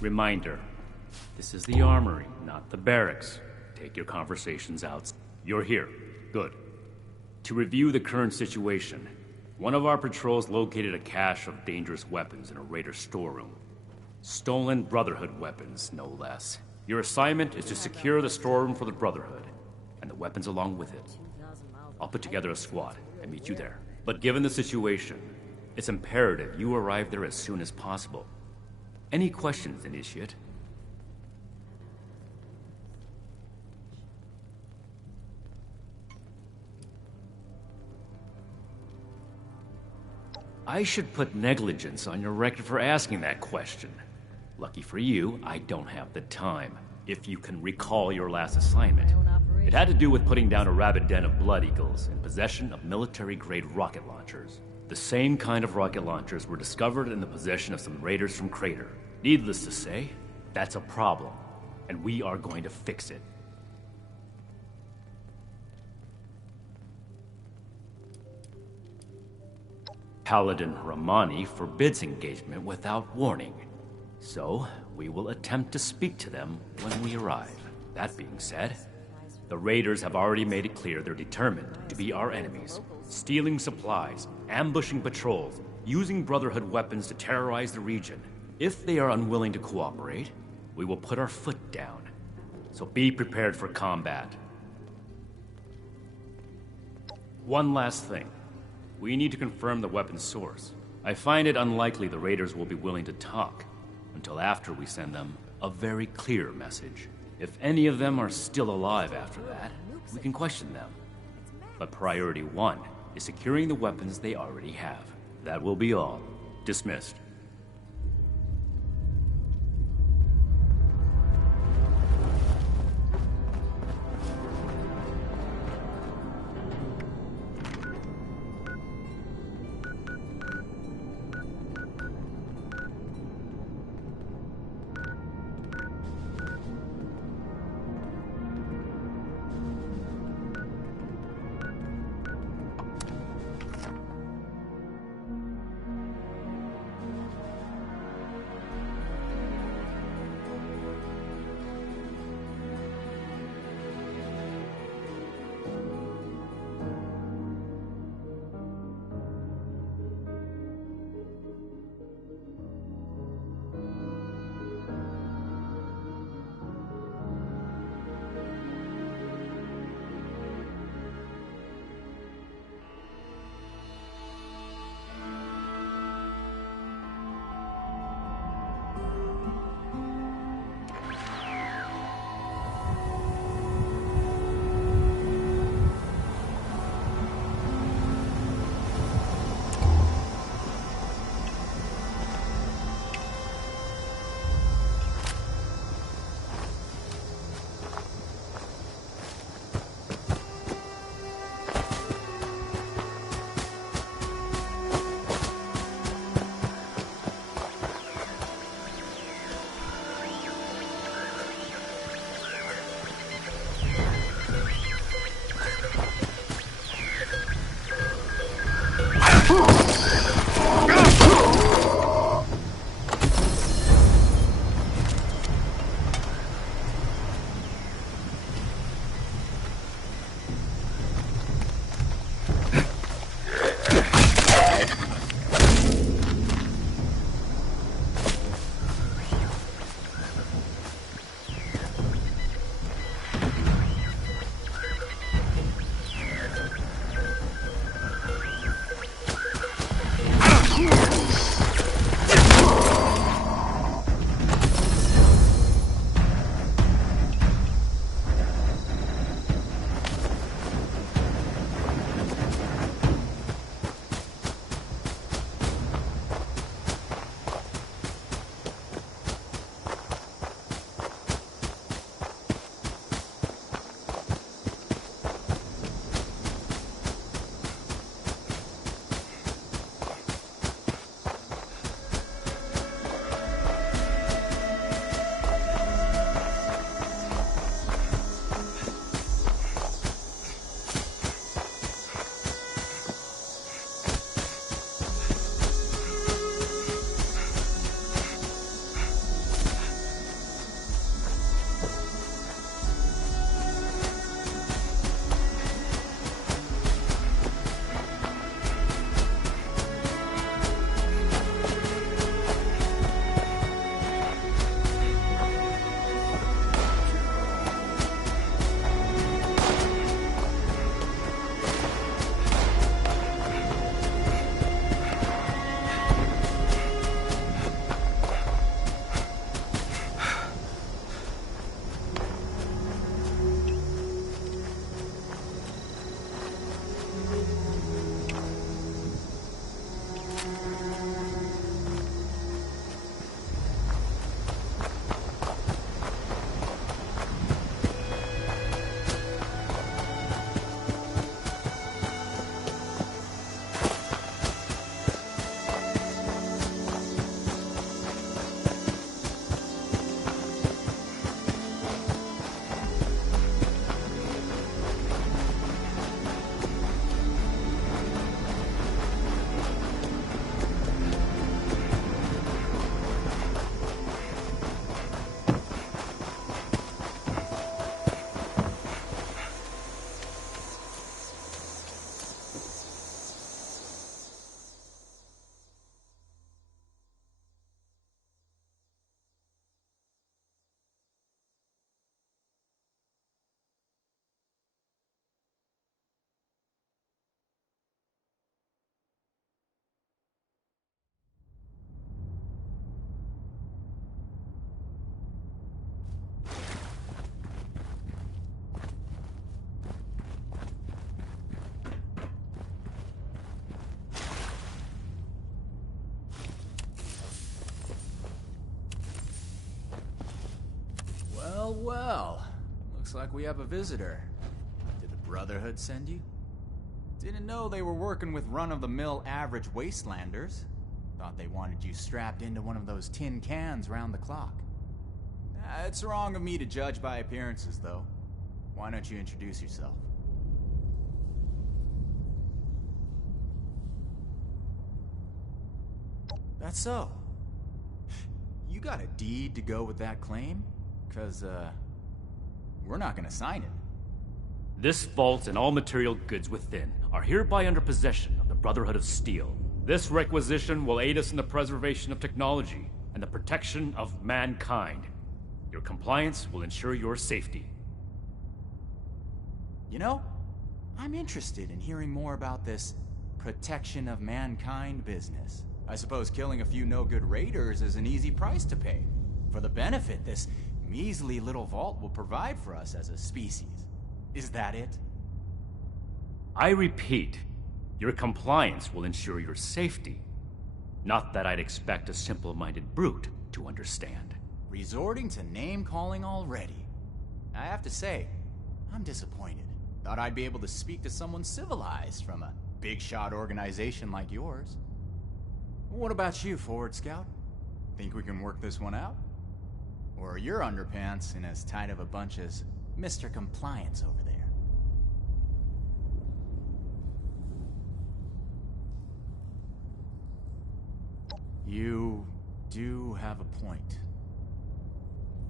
Reminder, this is the armory, not the barracks. Take your conversations out. You're here. Good. To review the current situation, one of our patrols located a cache of dangerous weapons in a Raider storeroom. Stolen Brotherhood weapons, no less. Your assignment is to secure the storeroom for the Brotherhood, and the weapons along with it. I'll put together a squad and meet you there. But given the situation, it's imperative you arrive there as soon as possible. Any questions, Initiate? I should put negligence on your record for asking that question. Lucky for you, I don't have the time. If you can recall your last assignment. It had to do with putting down a rabid den of Blood Eagles in possession of military-grade rocket launchers. The same kind of rocket launchers were discovered in the possession of some raiders from Crater. Needless to say, that's a problem, and we are going to fix it. Paladin Ramani forbids engagement without warning, so we will attempt to speak to them when we arrive. That being said, the raiders have already made it clear they're determined to be our enemies, stealing supplies, ambushing patrols, using Brotherhood weapons to terrorize the region. If they are unwilling to cooperate, we will put our foot down. So be prepared for combat. One last thing. We need to confirm the weapon's source. I find it unlikely the raiders will be willing to talk until after we send them a very clear message. If any of them are still alive after that, we can question them. But priority one is securing the weapons they already have. That will be all. Dismissed. well. Looks like we have a visitor. Did the Brotherhood send you? Didn't know they were working with run-of-the-mill average wastelanders. Thought they wanted you strapped into one of those tin cans round the clock. It's wrong of me to judge by appearances, though. Why don't you introduce yourself? That's so. You got a deed to go with that claim? 'Cause, we're not gonna sign it. This vault and all material goods within are hereby under possession of the Brotherhood of Steel. This requisition will aid us in the preservation of technology and the protection of mankind. Your compliance will ensure your safety. You know, I'm interested in hearing more about this protection of mankind business. I suppose killing a few no-good raiders is an easy price to pay for the benefit this measly little vault will provide for us as a species. Is that it? I repeat, your compliance will ensure your safety. Not that I'd expect a simple-minded brute to understand. Resorting to name-calling already. I have to say, I'm disappointed. Thought I'd be able to speak to someone civilized from a big-shot organization like yours. What about you, Forward Scout? Think we can work this one out? Or are your underpants in as tight of a bunch as Mr. Compliance over there? You do have a point.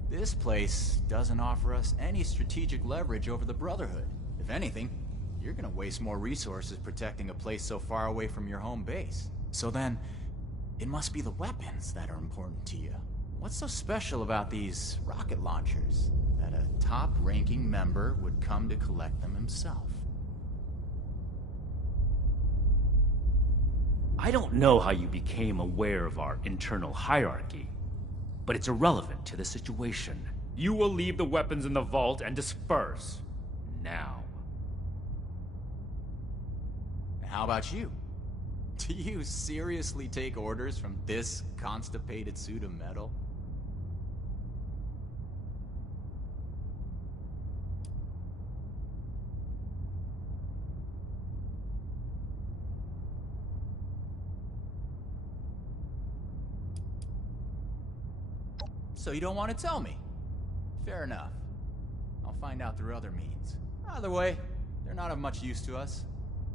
This place doesn't offer us any strategic leverage over the Brotherhood. If anything, you're gonna waste more resources protecting a place so far away from your home base. So then, it must be the weapons that are important to you. What's so special about these rocket launchers that a top-ranking member would come to collect them himself? I don't know how you became aware of our internal hierarchy, but it's irrelevant to the situation. You will leave the weapons in the vault and disperse. Now. How about you? Do you seriously take orders from this constipated suit of metal? So you don't want to tell me? Fair enough. I'll find out through other means. Either way, they're not of much use to us.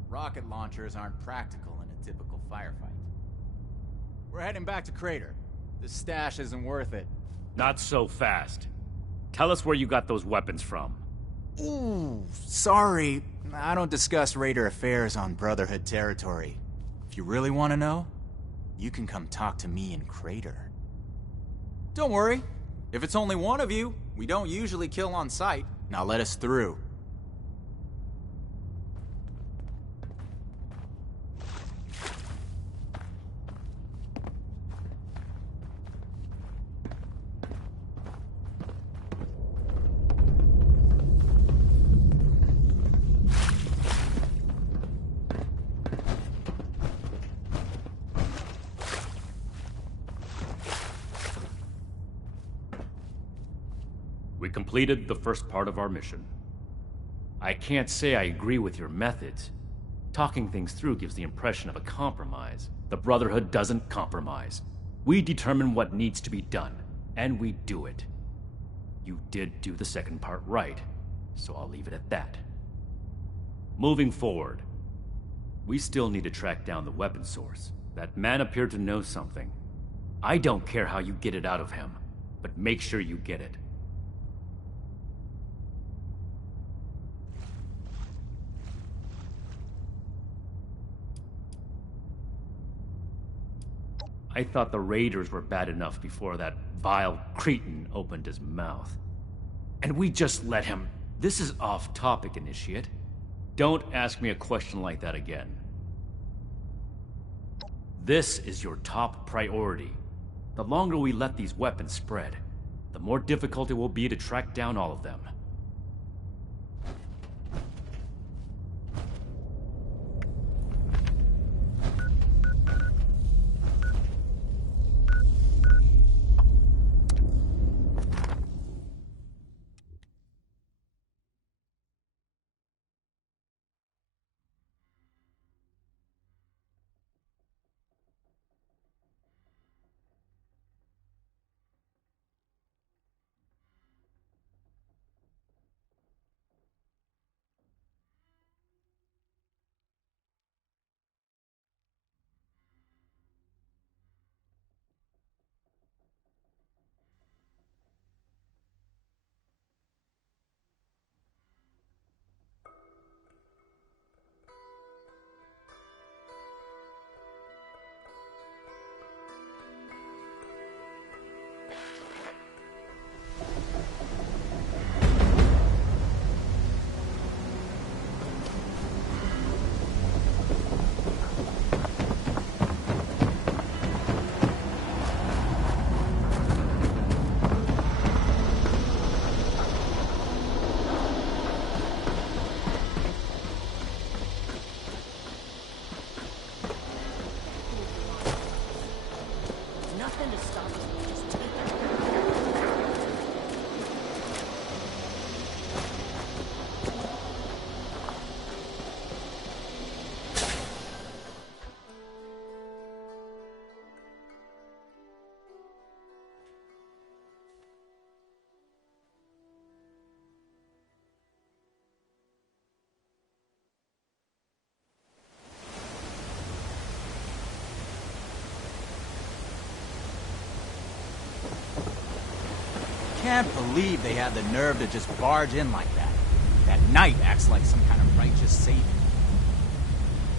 Rocket launchers aren't practical in a typical firefight. We're heading back to Crater. This stash isn't worth it. Not so fast. Tell us where you got those weapons from. Ooh, sorry. I don't discuss Raider affairs on Brotherhood territory. If you really want to know, you can come talk to me in Crater. Don't worry. If it's only one of you, we don't usually kill on sight. Now let us through. We completed the first part of our mission. I can't say I agree with your methods. Talking things through gives the impression of a compromise. The Brotherhood doesn't compromise. We determine what needs to be done, and we do it. You did do the second part right, so I'll leave it at that. Moving forward, we still need to track down the weapon source. That man appeared to know something. I don't care how you get it out of him, but make sure you get it. I thought the Raiders were bad enough before that vile cretin opened his mouth. And we just let him... This is off topic, Initiate. Don't ask me a question like that again. This is your top priority. The longer we let these weapons spread, the more difficult it will be to track down all of them. ask them to stop us. Just take them. Can't believe they had the nerve to just barge in like that. That knight acts like some kind of righteous savior.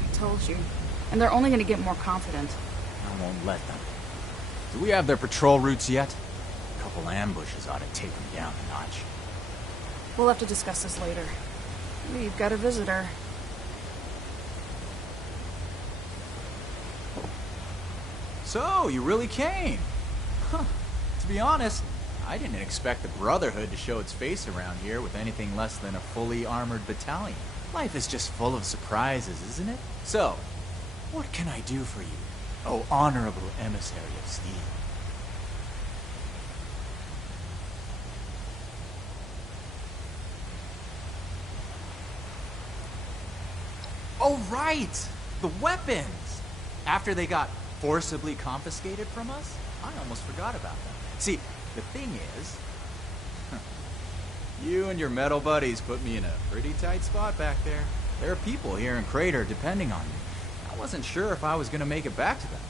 I told you. And they're only gonna get more confident. I won't let them. Do we have their patrol routes yet? A couple ambushes ought to take them down a notch. We'll have to discuss this later. We've got a visitor. So, you really came? Huh. To be honest, I didn't expect the Brotherhood to show its face around here with anything less than a fully armored battalion. Life is just full of surprises, isn't it? So, what can I do for you, oh honorable emissary of steel? Oh, right! The weapons! After they got forcibly confiscated from us, I almost forgot about them. See, the thing is, you and your metal buddies put me in a pretty tight spot back there. There are people here in Crater depending on me. I wasn't sure if I was going to make it back to them.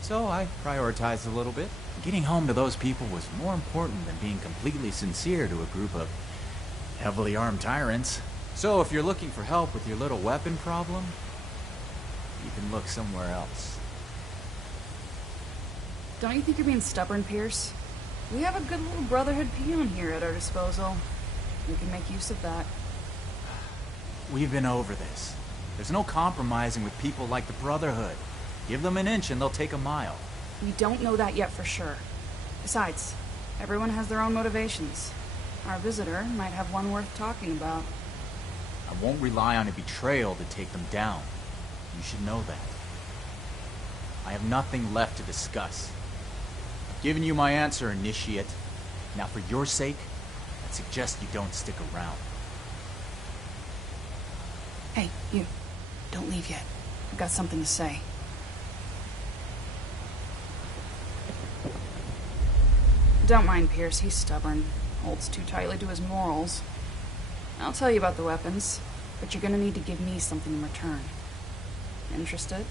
So I prioritized a little bit. Getting home to those people was more important than being completely sincere to a group of heavily armed tyrants. So if you're looking for help with your little weapon problem, you can look somewhere else. Don't you think you're being stubborn, Pierce? We have a good little Brotherhood peon here at our disposal. We can make use of that. We've been over this. There's no compromising with people like the Brotherhood. Give them an inch and they'll take a mile. We don't know that yet for sure. Besides, everyone has their own motivations. Our visitor might have one worth talking about. I won't rely on a betrayal to take them down. You should know that. I have nothing left to discuss. I've given you my answer, Initiate. Now for your sake, I'd suggest you don't stick around. Hey, you. Don't leave yet. I've got something to say. Don't mind Pierce, he's stubborn. Holds too tightly to his morals. I'll tell you about the weapons, but you're gonna need to give me something in return. Interested?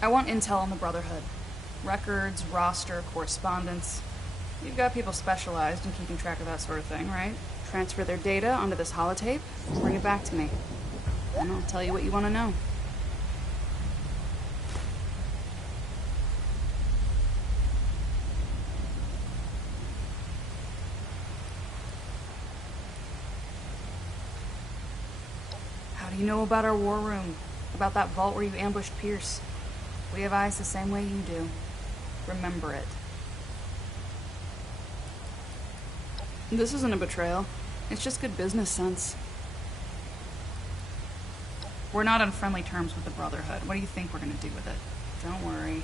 I want intel on the Brotherhood. Records, roster, correspondence. You've got people specialized in keeping track of that sort of thing, right? Transfer their data onto this holotape, bring it back to me. And I'll tell you what you want to know. How do you know about our war room? About that vault where you ambushed Pierce? We have eyes the same way you do. Remember it. This isn't a betrayal. It's just good business sense. We're not on friendly terms with the Brotherhood. What do you think we're gonna do with it? Don't worry.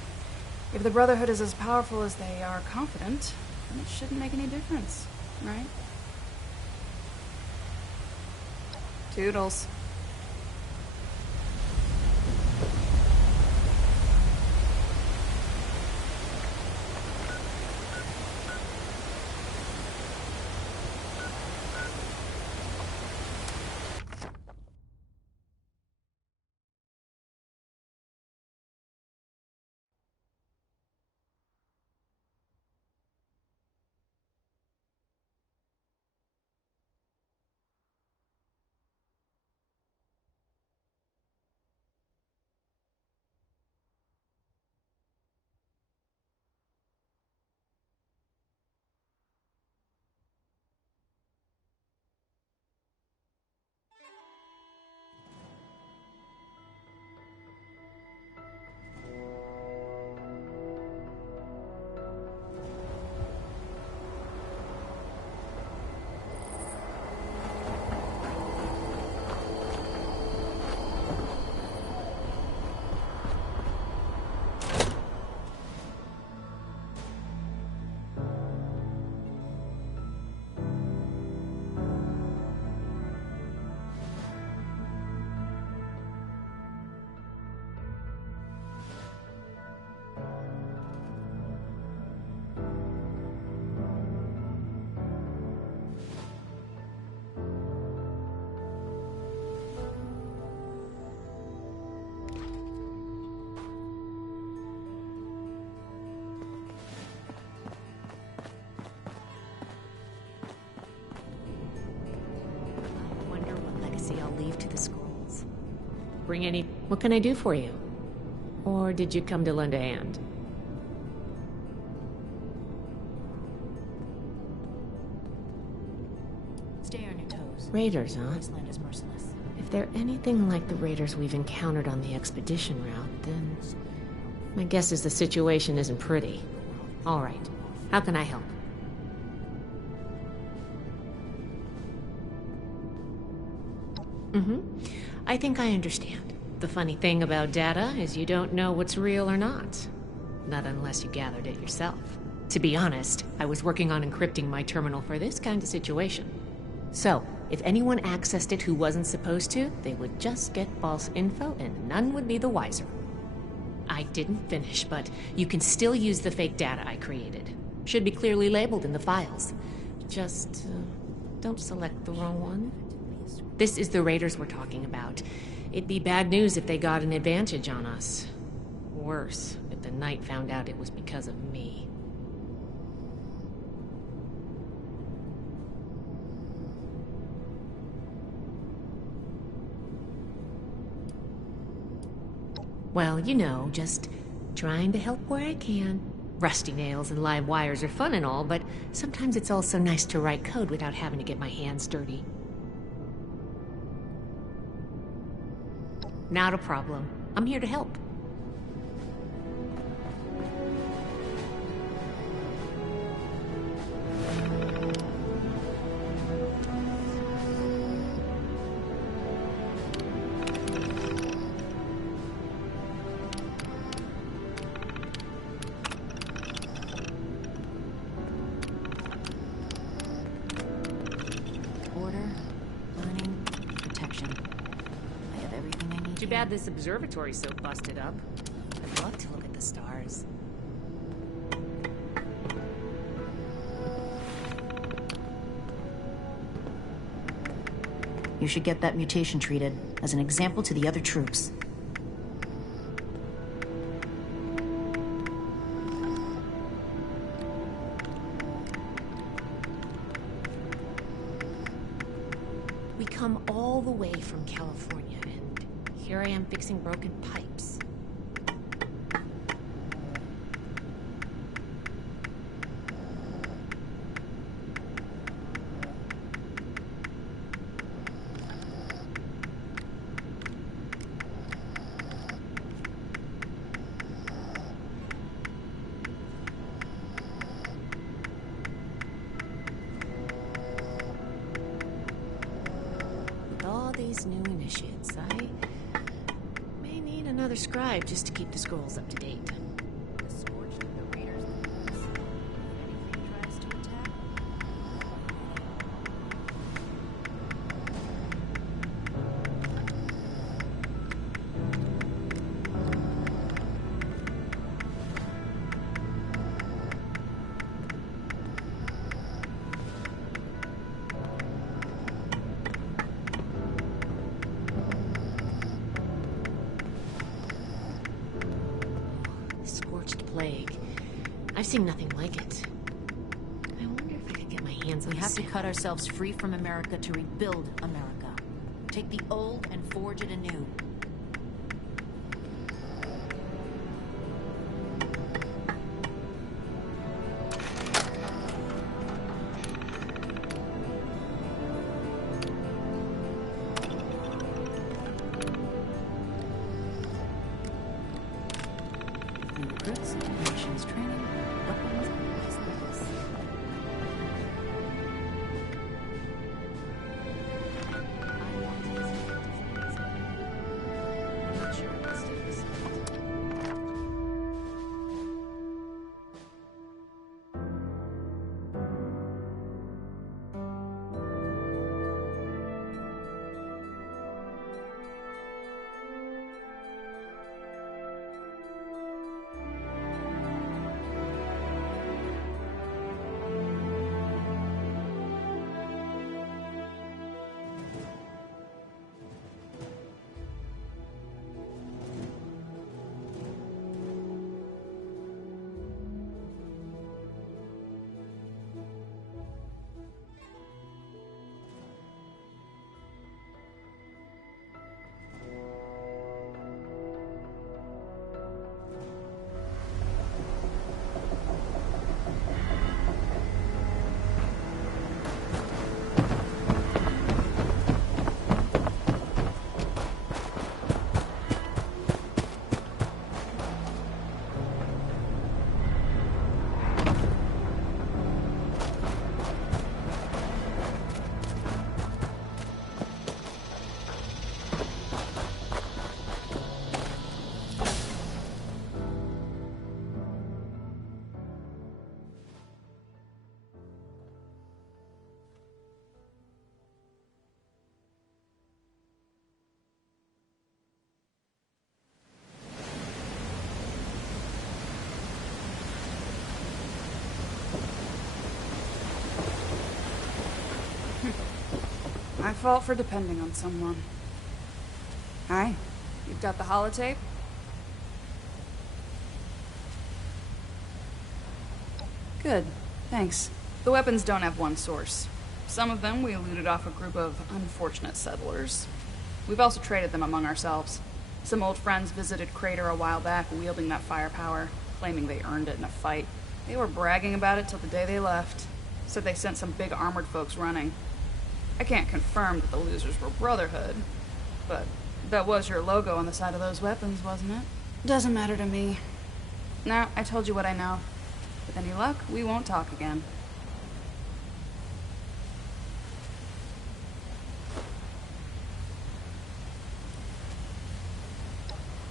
If the Brotherhood is as powerful as they are confident, then it shouldn't make any difference, right? Toodles. leave to the scrolls. Bring any... What can I do for you? Or did you come to lend a hand? Stay on your toes. Raiders, huh? This land is merciless. If they're anything like the raiders we've encountered on the expedition route, then... my guess is the situation isn't pretty. All right. How can I help? I think I understand. The funny thing about data is you don't know what's real or not. Not unless you gathered it yourself. To be honest, I was working on encrypting my terminal for this kind of situation. So, if anyone accessed it who wasn't supposed to, they would just get false info and none would be the wiser. I didn't finish, but you can still use the fake data I created. Should be clearly labeled in the files. Just, don't select the wrong one. This is the raiders we're talking about. It'd be bad news if they got an advantage on us. Worse, if the Knight found out it was because of me. Well, you know, just trying to help where I can. Rusty nails and live wires are fun and all, but sometimes it's also nice to write code without having to get my hands dirty. Not a problem. I'm here to help. Too bad this observatory's so busted up. I'd love to look at the stars. You should get that mutation treated as an example to the other troops. We come all the way from California, and here I am fixing broken pipes. With all these new initiates, I may need another scribe just to keep the scrolls up to date. The scorched of the raiders. If anything tries to attack. Scorched plague. I've seen nothing like it. I wonder if I could get my hands on We have to some- cut ourselves free from America to rebuild America. Take the old and forge it anew. New recruits, missions training, weapons, business. I'm not sure what this is. fault for depending on someone. Hi, you've got the holotape? Good, thanks. The weapons don't have one source. Some of them we looted off a group of unfortunate settlers. We've also traded them among ourselves. Some old friends visited Crater a while back wielding that firepower, claiming they earned it in a fight. They were bragging about it till the day they left. Said they sent some big armored folks running. I can't confirm that the losers were Brotherhood, but that was your logo on the side of those weapons, wasn't it? Doesn't matter to me. Now, I told you what I know. With any luck, we won't talk again.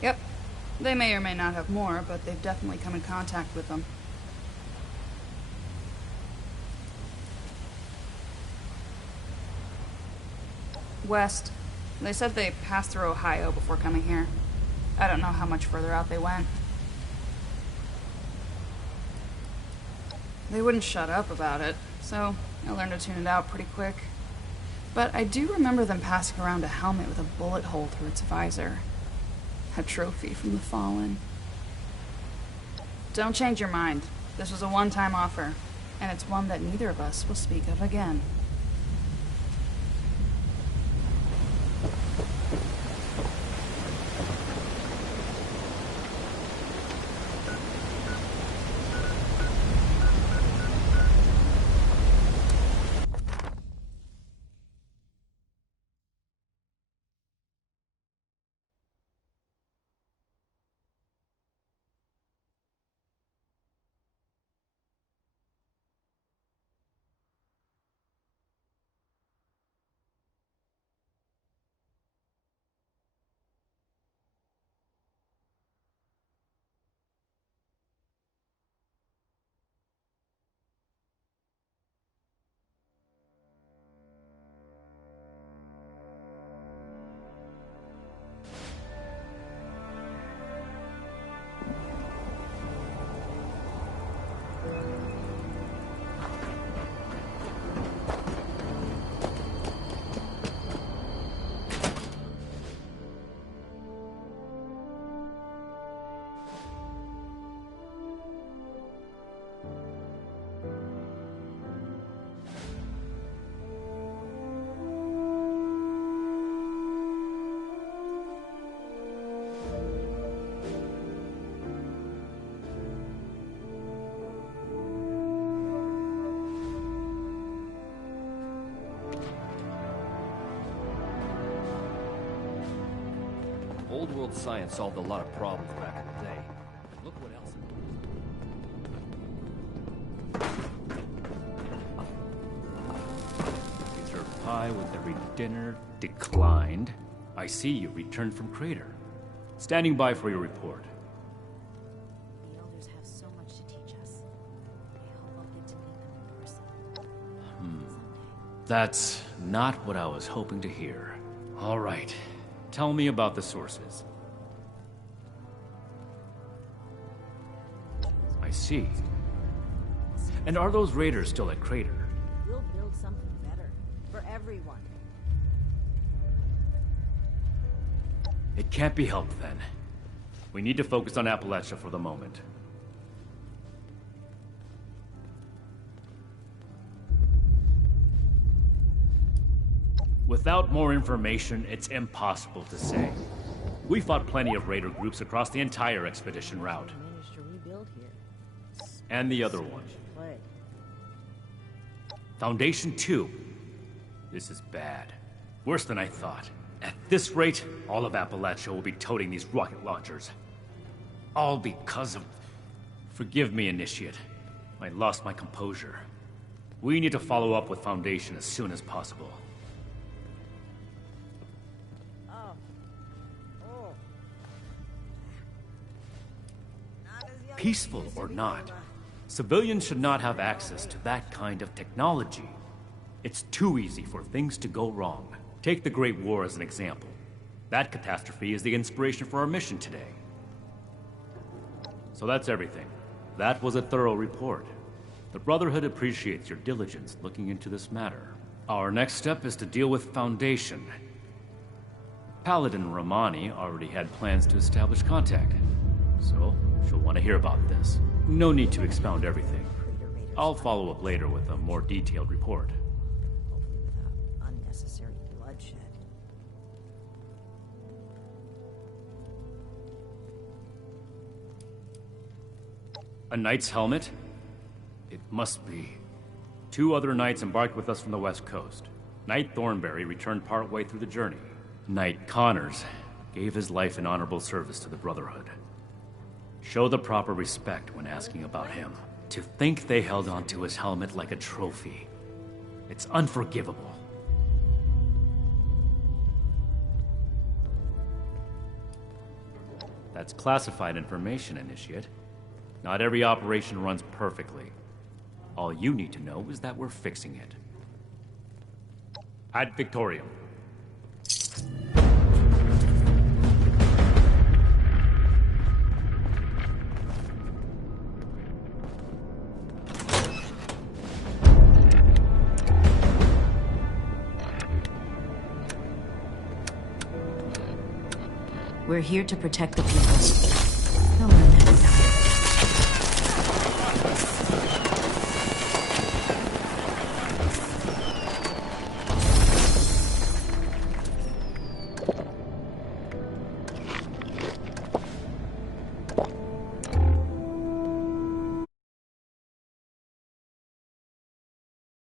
Yep. They may or may not have more, but they've definitely come in contact with them. West. They said they passed through Ohio before coming here. I don't know how much further out they went. They wouldn't shut up about it, so I learned to tune it out pretty quick. But I do remember them passing around a helmet with a bullet hole through its visor. A trophy from the Fallen. Don't change your mind. This was a one-time offer, and it's one that neither of us will speak of again. Old world science solved a lot of problems back in the day. Look what else it Dessert pie with every dinner declined. I see you returned from Crater. Standing by for your report. The elders have so much to teach us. I hope I'll get to meet them in person. Someday. That's not what I was hoping to hear. All right. Tell me about the sources. I see. And are those raiders still at Crater? We'll build something better. For everyone. It can't be helped then. We need to focus on Appalachia for the moment. Without more information, it's impossible to say. We fought plenty of raider groups across the entire expedition route. We managed to rebuild here. And the other one. Play. Foundation 2. This is bad. Worse than I thought. At this rate, all of Appalachia will be toting these rocket launchers. All because of... Forgive me, Initiate. I lost my composure. We need to follow up with Foundation as soon as possible. Peaceful or not, civilians should not have access to that kind of technology. It's too easy for things to go wrong. Take the Great War as an example. That catastrophe is the inspiration for our mission today. So that's everything. That was a thorough report. The Brotherhood appreciates your diligence looking into this matter. Our next step is to deal with Foundation. Paladin Romani already had plans to establish contact, so she'll want to hear about this. No need to expound everything. I'll follow up later with a more detailed report. Hopefully without unnecessary bloodshed. A knight's helmet? It must be. 2 other knights embarked with us from the west coast. Knight Thornberry returned partway through the journey. Knight Connors gave his life in honorable service to the Brotherhood. Show the proper respect when asking about him. To think they held onto his helmet like a trophy. It's unforgivable. That's classified information, Initiate. Not every operation runs perfectly. All you need to know is that we're fixing it. Ad Victorium. We're here to protect the people.